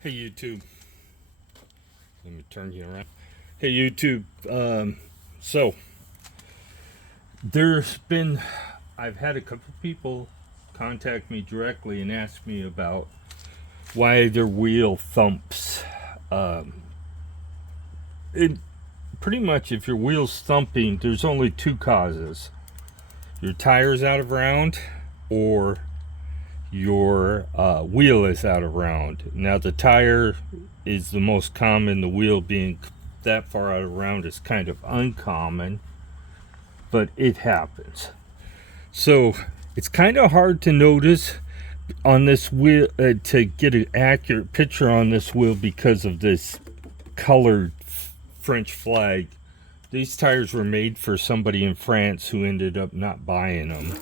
Hey YouTube, let me turn you around. Hey YouTube, so I've had a couple people contact me directly and ask me about why their wheel thumps. It pretty much, if your wheel's thumping, there's only two causes: your tire's out of round, or your wheel is out of round. Now the tire is the most common. The wheel being that far out of round is kind of uncommon, but it happens. So it's kind of hard to notice on this wheel, to get an accurate picture on this wheel, because of this colored French flag. These tires were made for somebody in France who ended up not buying them.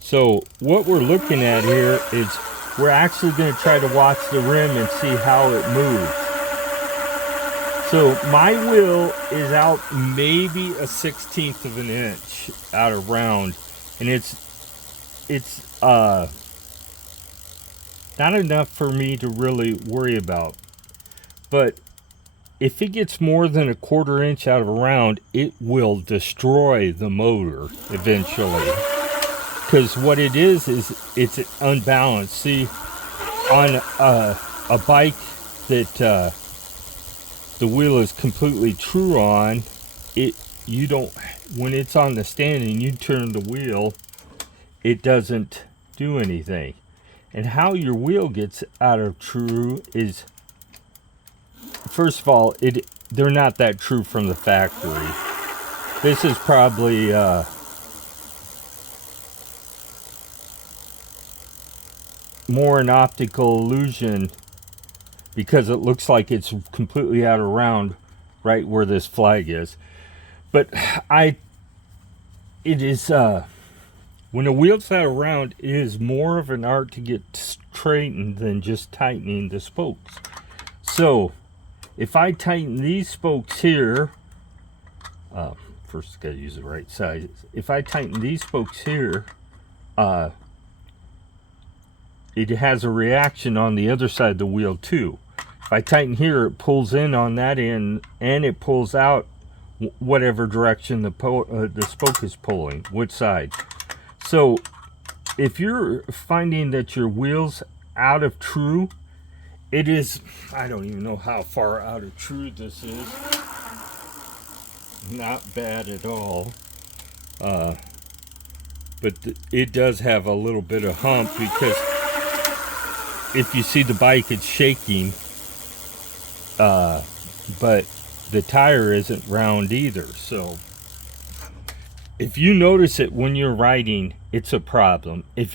So what we're looking at here is we're actually going to try to watch the rim and see how it moves. So my wheel is out maybe a 1/16 of an inch out of round, and it's not enough for me to really worry about. But if it gets more than a 1/4 inch out of round, it will destroy the motor eventually. Because what it is it's unbalanced. See, on a bike that the wheel is completely true on, when it's on the stand and you turn the wheel, it doesn't do anything. And how your wheel gets out of true is, first of all, they're not that true from the factory. This is probably more an optical illusion, because it looks like it's completely out of round right where this flag is. But it is when a wheel's out of round, it is more of an art to get straightened than just tightening the spokes. So if I tighten these spokes here, first gotta use the right size. If I tighten these spokes here, it has a reaction on the other side of the wheel too. If I tighten here, it pulls in on that end, and it pulls out whatever direction the spoke is pulling, which side. So if you're finding that your wheel's out of true, it is, I don't even know how far out of true this is. Not bad at all. But it does have a little bit of hump, because if you see the bike, it's shaking, but the tire isn't round either. So if you notice it when you're riding, it's a problem. If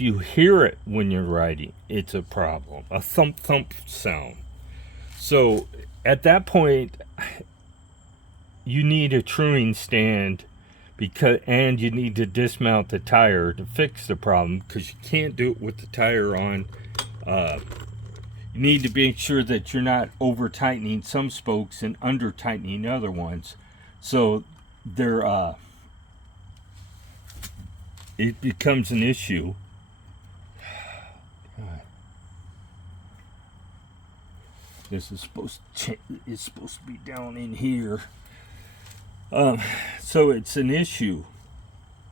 you hear it when you're riding, it's a problem. A thump thump sound. So at that point, you need a truing stand, and you need to dismount the tire to fix the problem, because you can't do it with the tire on. You need to make sure that you're not over tightening some spokes and under tightening other ones, so it becomes an issue. God. This is supposed to be down in here. So it's an issue.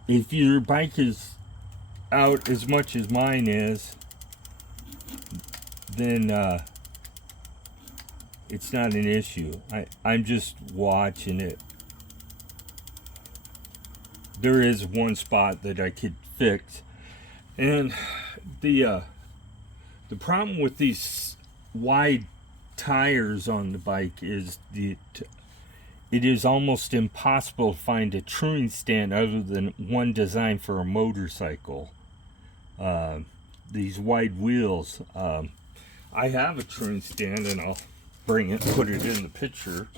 If your bike is out as much as mine is, then it's not an issue. I'm just watching it. There is one spot that I could fix, and the problem with these wide tires on the bike is it is almost impossible to find a truing stand other than one designed for a motorcycle. These wide wheels. I have a truing stand, and I'll put it in the picture.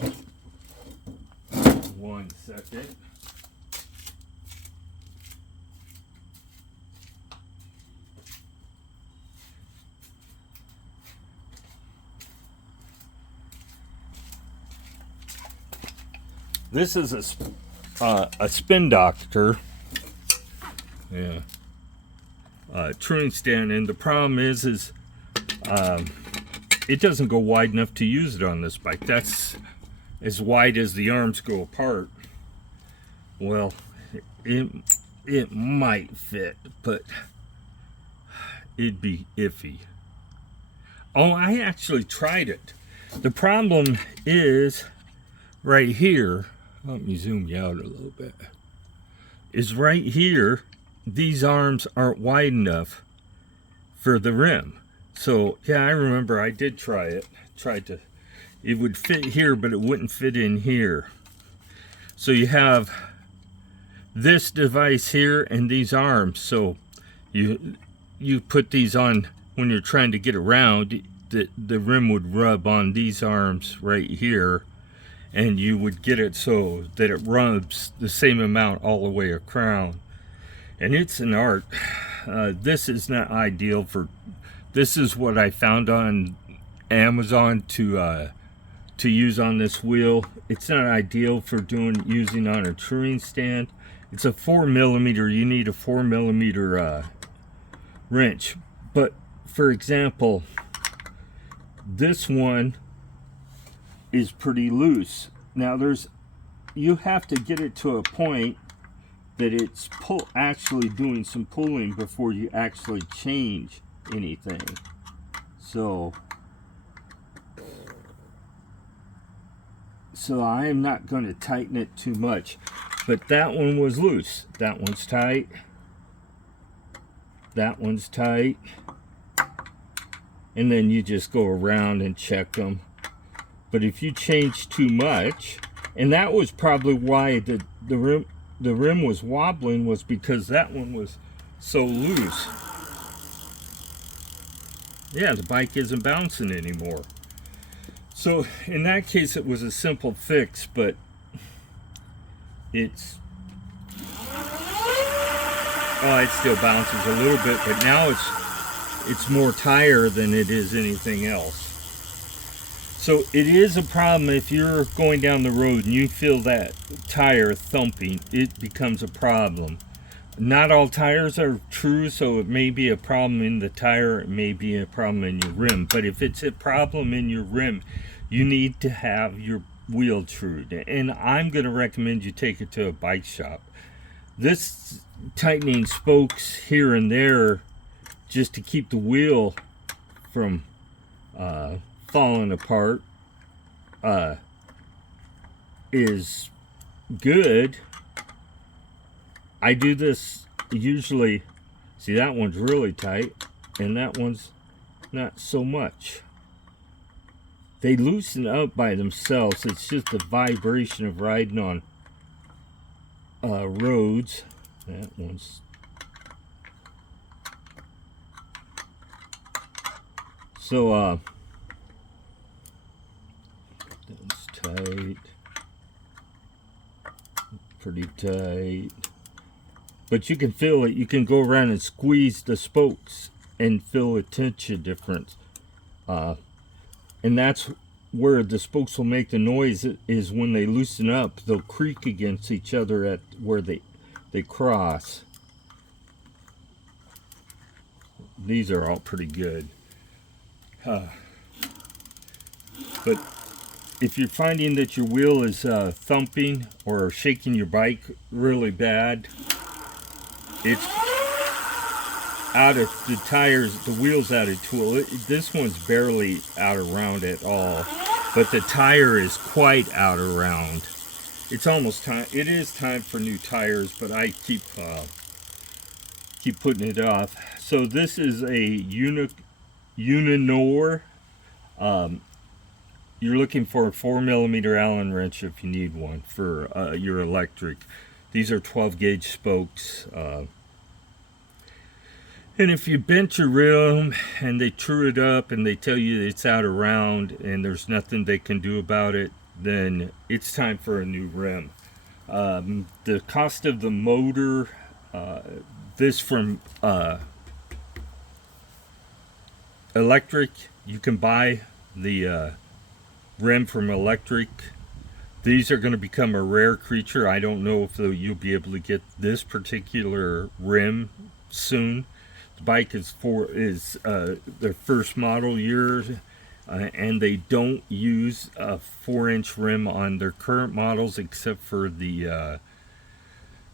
1 second. This is a spin doctor. Yeah. Truing stand, and the problem is it doesn't go wide enough to use it on this bike. That's as wide as the arms go apart. Well, it might fit, but it'd be iffy. Oh, I actually tried it. The problem is right here. Let me zoom you out a little bit. Is right here, these arms aren't wide enough for the rim. So yeah, I remember I did try it. It would fit here, but it wouldn't fit in here. So you have this device here and these arms. So you put these on when you're trying to get around. The rim would rub on these arms right here, and you would get it so that it rubs the same amount all the way across. And it's an art. This is not ideal for. This is what I found on Amazon to use on this wheel. It's not ideal for using on a touring stand. It's a 4mm. You need a 4mm wrench. But for example, this one is pretty loose. Now you have to get it to a point that it's actually doing some pulling before you actually change anything. So I am not going to tighten it too much, but that one was loose. That one's tight. That one's tight. And then you just go around and check them. But if you change too much, and that was probably why the rim was wobbling, was because that one was so loose. Yeah, the bike isn't bouncing anymore. So in that case, it was a simple fix, but it still bounces a little bit, but now it's more tire than it is anything else. So it is a problem if you're going down the road and you feel that tire thumping. It becomes a problem. Not all tires are true, so it may be a problem in the tire, it may be a problem in your rim. But if it's a problem in your rim, you need to have your wheel trued. And I'm going to recommend you take it to a bike shop. This tightening spokes here and there just to keep the wheel from falling apart is good. I do this usually. See, that one's really tight and that one's not so much. They loosen up by themselves. It's just the vibration of riding on roads. That one's so that's tight, pretty tight, but you can feel it. You can go around and squeeze the spokes and feel a tension difference, and that's where the spokes will make the noise, is when they loosen up. They'll creak against each other at where they cross. These are all pretty good. But if you're finding that your wheel is thumping or shaking your bike really bad, it's out of the tires, the wheel's out of tool. This one's barely out of round at all, but the tire is quite out of round. It's almost time. It is time for new tires, but I keep putting it off. So this is a Uninor. You're looking for a 4mm Allen wrench if you need one for your Lectric. These are 12 gauge spokes. And if you bent your rim and they true it up and they tell you it's out of round and there's nothing they can do about it, then it's time for a new rim. The cost of the motor, this from Lectric, you can buy the rim from Lectric. These are going to become a rare creature. I don't know if you'll be able to get this particular rim soon. The bike is their first model year. and they don't use a 4-inch rim on their current models except for the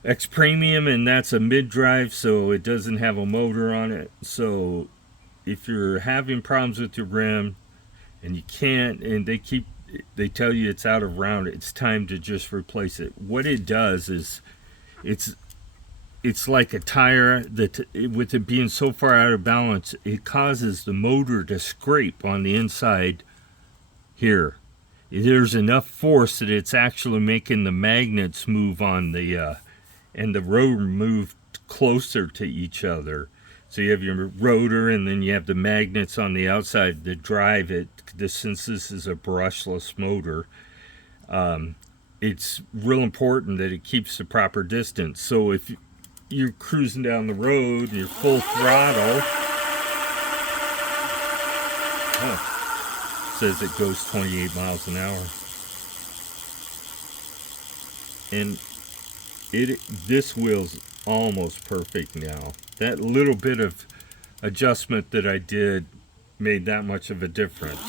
X Premium, and that's a mid-drive, so it doesn't have a motor on it. So if you're having problems with your rim and you can't, and they tell you it's out of round, it's time to just replace it. What it does is it's like a tire that, with it being so far out of balance, it causes the motor to scrape on the inside here. There's enough force that it's actually making the magnets move on the and the rotor move closer to each other. So you have your rotor, and then you have the magnets on the outside that drive it. Since this is a brushless motor, it's real important that it keeps the proper distance. So if you're cruising down the road and you're full throttle, says it goes 28 miles an hour, and this wheel's almost perfect now. That little bit of adjustment that I did made that much of a difference.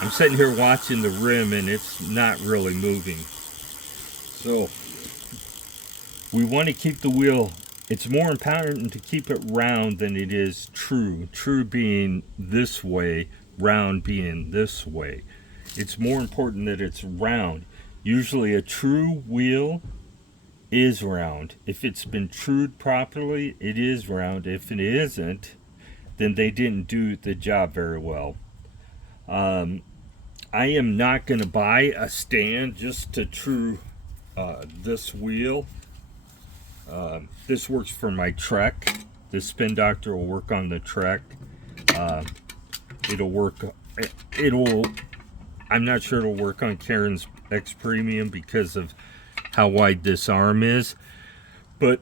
I'm sitting here watching the rim and it's not really moving. So we want to keep the wheel, it's more important to keep it round than it is true. True being this way, round being this way. It's more important that it's round. Usually a true wheel is round. If it's been trued properly, it is round. If it isn't, then they didn't do the job very well. I am not going to buy a stand just to true this wheel. This works for my Trek. The Spin Doctor will work on the Trek. It'll work. I'm not sure it'll work on Karen's X Premium because of how wide this arm is, but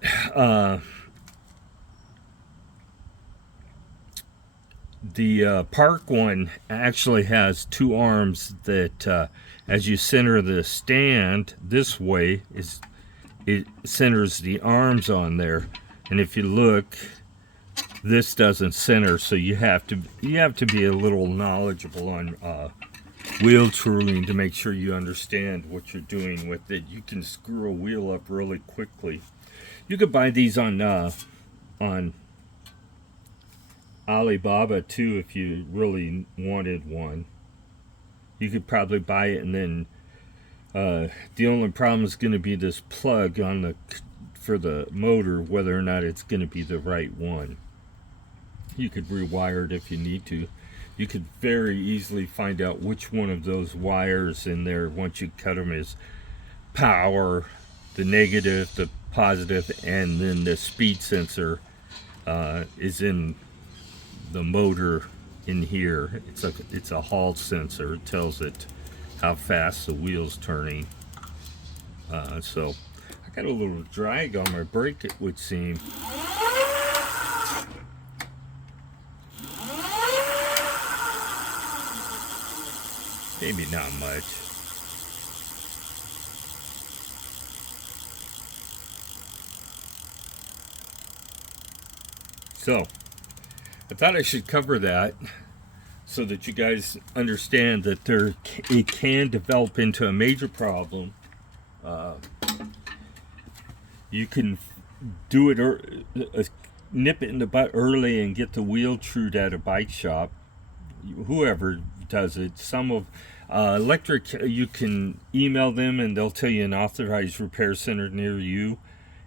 the Park one actually has two arms that as you center the stand this way, it centers the arms on there, and if you look, this doesn't center, so you have to be a little knowledgeable on wheel truing to make sure you understand what you're doing with it. You can screw a wheel up really quickly. You could buy these on Alibaba too if you really wanted one. You could probably buy it, and then the only problem is going to be this plug on for the motor, whether or not it's going to be the right one. You could rewire it if you need to. You could very easily find out which one of those wires in there, once you cut them, is power, the negative, the positive, and then the speed sensor is in the motor in here. It's a Hall sensor. It tells it how fast the wheel's turning. So I got a little drag on my brake, it would seem. Maybe not much. So I thought I should cover that so that you guys understand that it can develop into a major problem. You can do it, nip it in the butt early and get the wheel trued at a bike shop. Whoever does it. Some of Lectric, you can email them and they'll tell you an authorized repair center near you.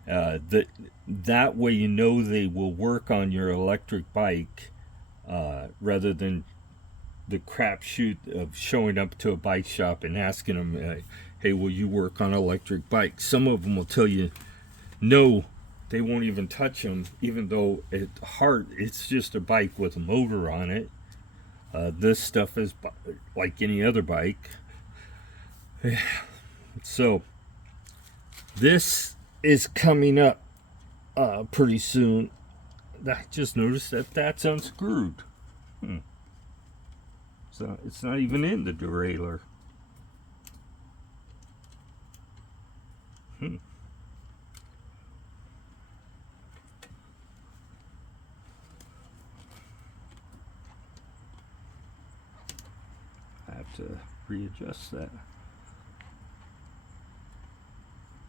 That way you know they will work on your electric bike rather than the crapshoot of showing up to a bike shop and asking them, hey, will you work on an electric bike? Some of them will tell you no, they won't even touch them, even though at heart it's just a bike with a motor on it. This stuff is like any other bike. So this is coming up pretty soon. I just noticed that that's unscrewed. So it's not even in the derailleur. to readjust that.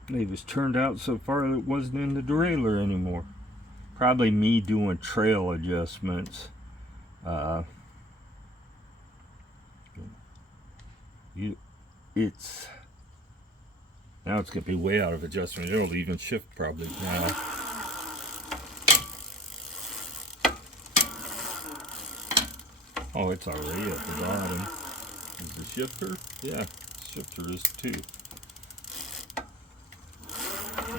It was turned out so far that it wasn't in the derailleur anymore. Probably me doing trail adjustments. It's now it's gonna be way out of adjustment. It'll even shift probably now. Oh, it's already at the bottom. Is the shifter? Yeah, the shifter is too.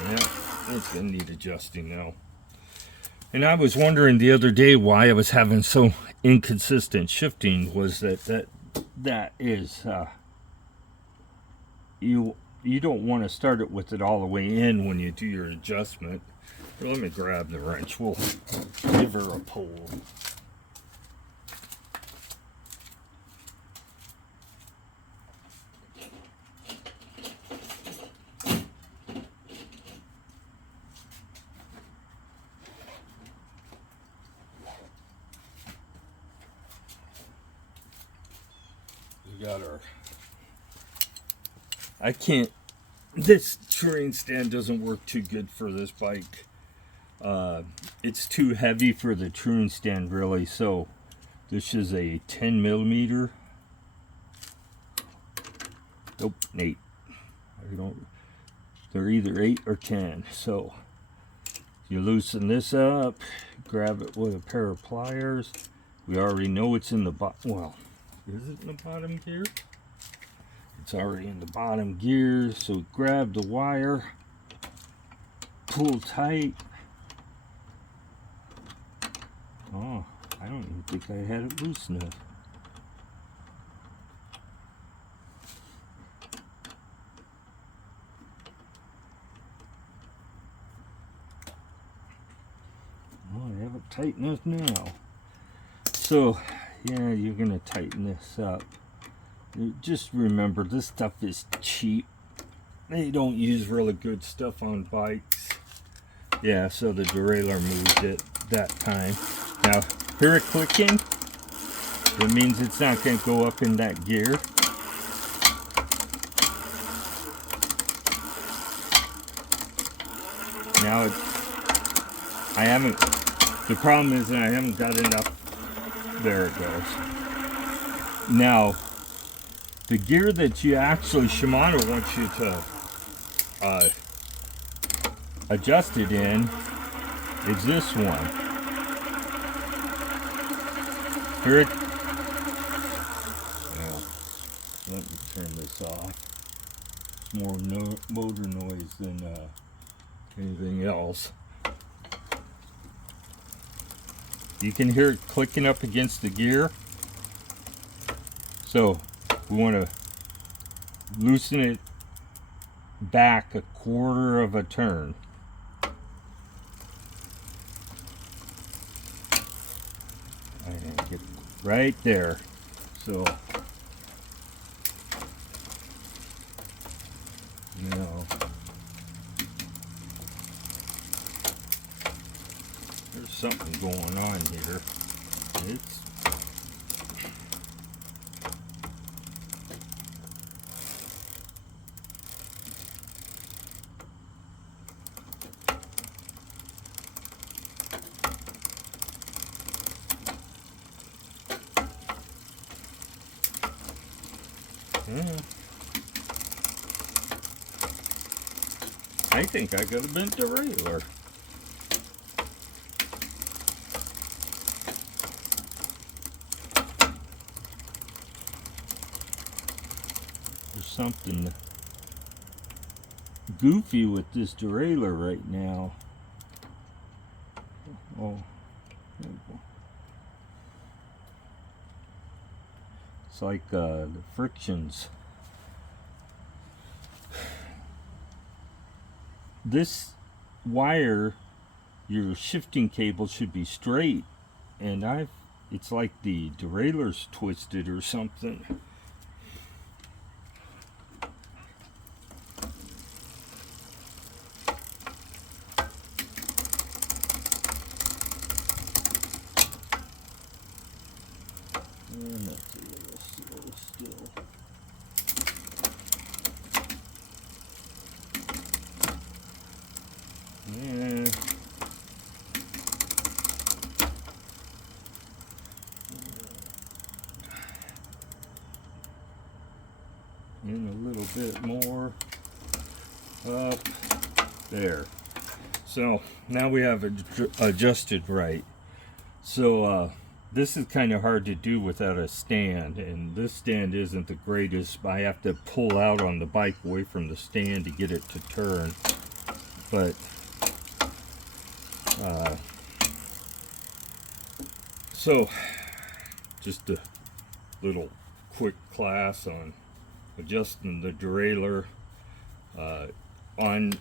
Yeah, it's gonna need adjusting now. And I was wondering the other day why I was having so inconsistent shifting. Was that is you don't want to start it with it all the way in when you do your adjustment. Here, let me grab the wrench. We'll give her a pull. We got our... I can't... This touring stand doesn't work too good for this bike. It's too heavy for the touring stand, really. So this is a 10 millimeter. Nope, 8. I don't. They're either 8 or 10. So you loosen this up, grab it with a pair of pliers. We already know it's in the bottom. Well, is it in the bottom gear? It's already in the bottom gear. So grab the wire, pull tight. Oh, I don't even think I had it loose enough. Oh, I have it tight enough now. So, yeah, you're gonna tighten this up. Just remember, this stuff is cheap. They don't use really good stuff on bikes. Yeah, so the derailleur moved it that time. Now, hear it clicking? It means it's not going to go up in that gear. Now, I haven't, the problem is that I haven't got enough. There it goes. Now, the gear that you actually, Shimano wants you to adjust it in is this one. Here it, well, let me turn this off. It's more motor noise than anything else. You can hear it clicking up against the gear. So we want to loosen it back a quarter of a turn. And get right there. So now there's something going on here. It's I think I got a bent derailleur. There's something goofy with this derailleur right now. Oh, there we go. It's like the frictions. This wire, your shifting cable should be straight, and it's like the derailleur's twisted or something. And that's a little slow still. Yeah. And a little bit more up there. So now we have it adjusted right. So this is kind of hard to do without a stand, and this stand isn't the greatest. I have to pull out on the bike away from the stand to get it to turn. But so just a little quick class on adjusting the derailleur. On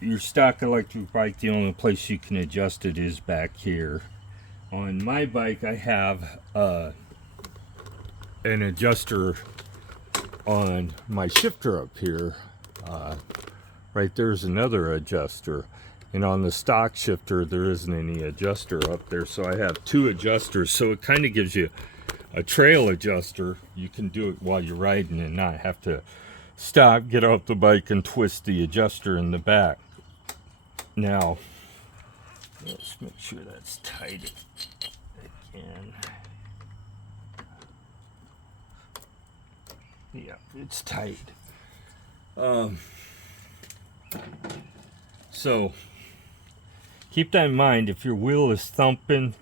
your stock electric bike, the only place you can adjust it is back here. On my bike, I have an adjuster on my shifter up here. Right there's another adjuster. And on the stock shifter, there isn't any adjuster up there. So I have two adjusters. So it kind of gives you a trail adjuster. You can do it while you're riding and not have to stop, get off the bike, and twist the adjuster in the back. Now, let's make sure that's tight again. Yeah, it's tight. So, keep that in mind. If your wheel is thumping,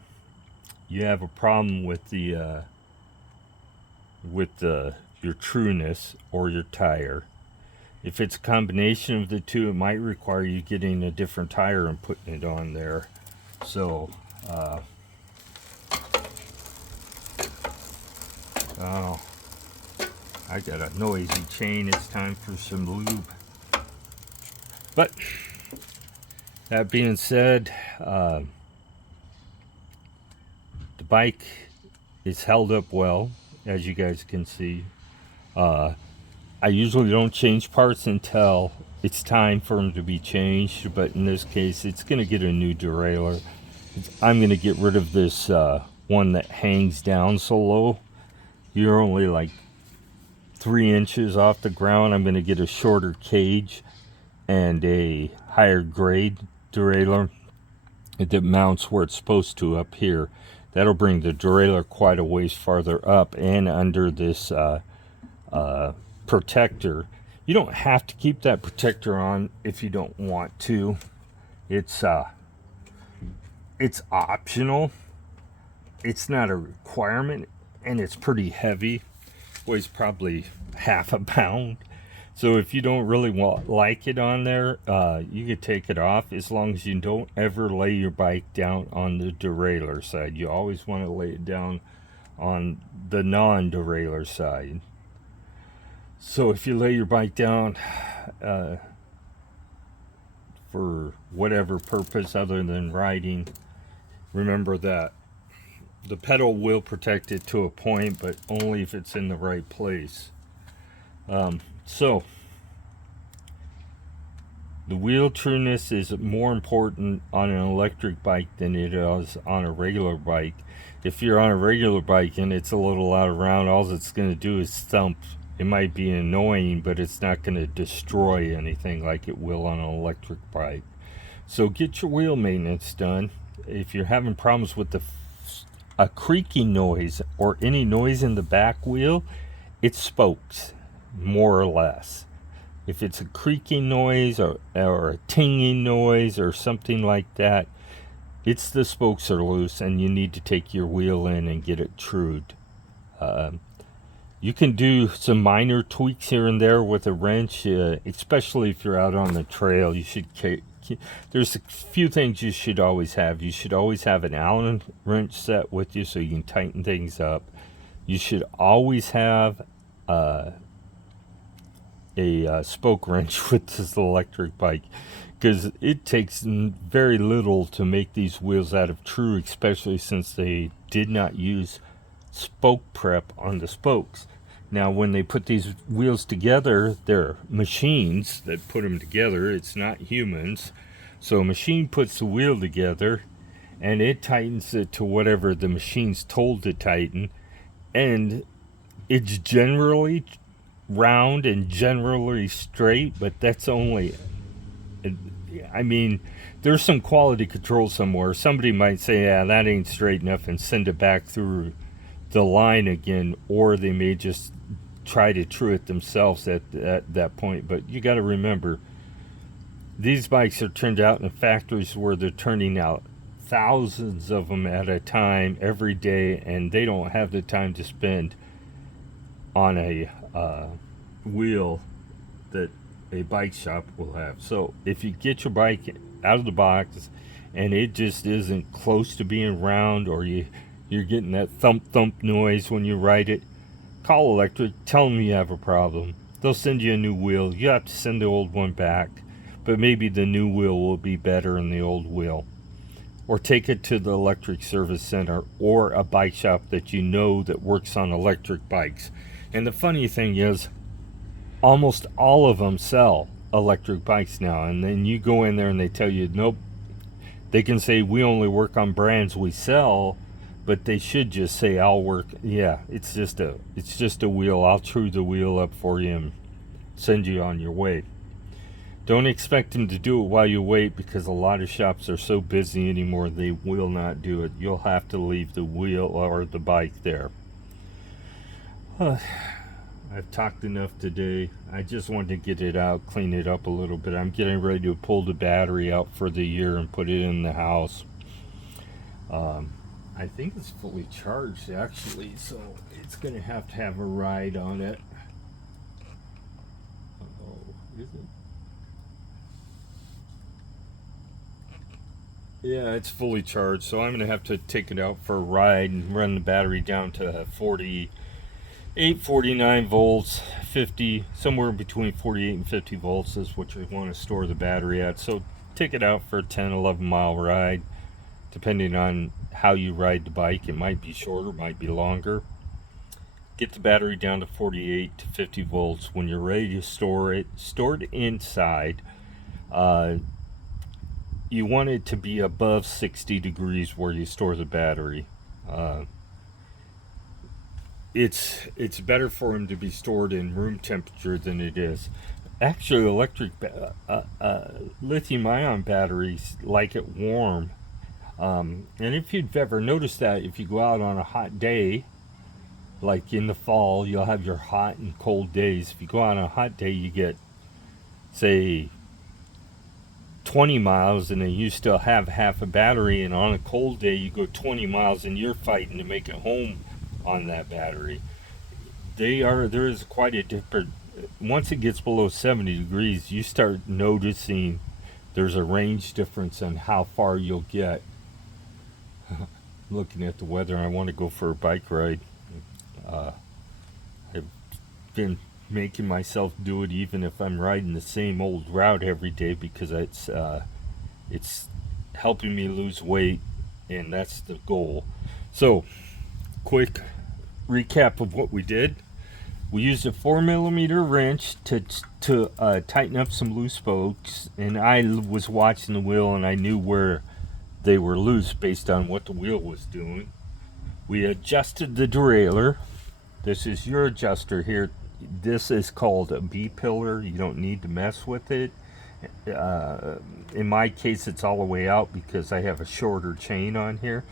you have a problem with your trueness or your tire. If it's a combination of the two, it might require you getting a different tire and putting it on there. So, oh, I got a noisy chain. It's time for some lube. But that being said, the bike is held up well, as you guys can see. I usually don't change parts until it's time for them to be changed, but in this case, it's going to get a new derailleur. I'm going to get rid of this one that hangs down so low. You're only like 3 inches off the ground. I'm going to get a shorter cage and a higher grade derailleur that mounts where it's supposed to up here. That'll bring the derailleur quite a ways farther up and under this protector. You don't have to keep that protector on if you don't want to. It's optional. It's not a requirement, and it's pretty heavy. Weighs probably half a pound. So if you don't really like it on there, you could take it off, as long as you don't ever lay your bike down on the derailleur side. You always want to lay it down on the non-derailleur side. So if you lay your bike down for whatever purpose other than riding, remember that the pedal will protect it to a point, but only if it's in the right place. So the wheel trueness is more important on an electric bike than it is on a regular bike. If you're on a regular bike and it's a little out of round, all it's going to do is thump. It might be annoying, but it's not going to destroy anything like it will on an electric bike. So get your wheel maintenance done. If you're having problems with a creaking noise or any noise in the back wheel, it's spokes, more or less. If it's a creaking noise or a tinging noise or something like that, it's the spokes are loose and you need to take your wheel in and get it trued. You can do some minor tweaks here and there with a wrench, especially if you're out on the trail. You should there's a few things you should always have. You should always have an Allen wrench set with you so you can tighten things up. You should always have a spoke wrench with this electric bike, because it takes very little to make these wheels out of true, especially since they did not use spoke prep on the spokes. Now when they put these wheels together, they're machines that put them together. It's not humans. So a machine puts the wheel together and it tightens it to whatever the machine's told to tighten, and it's generally round and generally straight, but that's only, I mean, there's some quality control somewhere. Somebody might say, yeah, that ain't straight enough, and send it back through the line again, or they may just try to true it themselves at that point. But you got to remember, these bikes are turned out in factories where they're turning out thousands of them at a time every day, and they don't have the time to spend on a wheel that a bike shop will have. So if you get your bike out of the box and it just isn't close to being round, or you're getting that thump noise when you ride it, call Lectric, tell them you have a problem. They'll send you a new wheel. You have to send the old one back, but maybe the new wheel will be better than the old wheel. Or take it to the electric service center or a bike shop that you know that works on electric bikes. And the funny thing is, almost all of them sell electric bikes now, and then you go in there and they tell you, nope. They can say, we only work on brands we sell, but they should just say, I'll work. Yeah, it's just a wheel. I'll true the wheel up for you and send you on your way. Don't expect them to do it while you wait, because a lot of shops are so busy anymore, they will not do it. You'll have to leave the wheel or the bike there. I've talked enough today. I just wanted to get it out, clean it up a little bit. I'm getting ready to pull the battery out for the year and put it in the house. I think it's fully charged, actually, so it's going to have a ride on it. Uh-oh, is it? Yeah, it's fully charged, so I'm going to have to take it out for a ride and run the battery down to 48, 49 volts, 50, somewhere between 48 and 50 volts is what you want to store the battery at. So take it out for a 10, 11 mile ride, depending on how you ride the bike. It might be shorter, might be longer. Get the battery down to 48 to 50 volts. When you're ready to store it inside. You want it to be above 60 degrees where you store the battery. It's better for them to be stored in room temperature than it is. Actually, electric lithium-ion batteries like it warm. And if you've ever noticed that, if you go out on a hot day, like in the fall, you'll have your hot and cold days. If you go out on a hot day, you get, say, 20 miles, and then you still have half a battery, and on a cold day you go 20 miles and you're fighting to make it home on that battery. There is quite a different, once it gets below 70 degrees, you start noticing there's a range difference on how far you'll get. Looking at the weather, I want to go for a bike ride. I've been making myself do it even if I'm riding the same old route every day, because it's helping me lose weight, and that's the goal. So, quick recap of what we did. We used a 4mm wrench to tighten up some loose spokes, and I was watching the wheel and I knew where they were loose based on what the wheel was doing. We adjusted the derailleur. This is your adjuster here. This is called a B-pillar. You don't need to mess with it. In my case, it's all the way out because I have a shorter chain on here.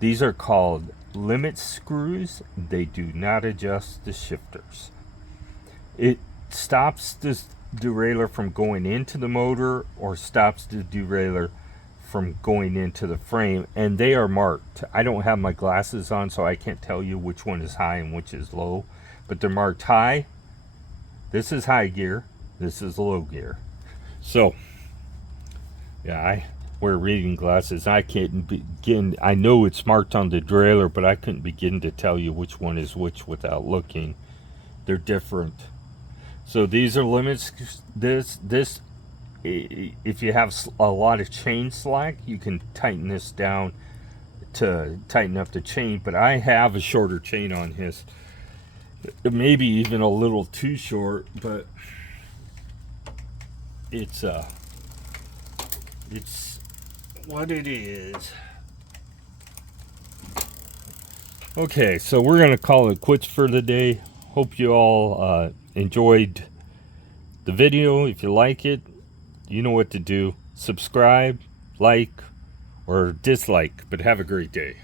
These are called limit screws. They do not adjust the shifters. It stops this derailleur from going into the motor or stops the derailleur from going into the frame, and they are marked. I don't have my glasses on, so I can't tell you which one is high and which is low, but they're marked high. This is high gear, this is low gear. So yeah, I wear reading glasses. I can't begin, I know it's marked on the derailleur, but I couldn't begin to tell you which one is which without looking. They're different. So these are limits. This if you have a lot of chain slack, you can tighten this down to tighten up the chain, but I have a shorter chain on his, maybe even a little too short, but it's what it is. Okay, so we're gonna call it quits for the day. Hope you all enjoyed the video. If you like it, you know what to do. Subscribe, like, or dislike, but have a great day.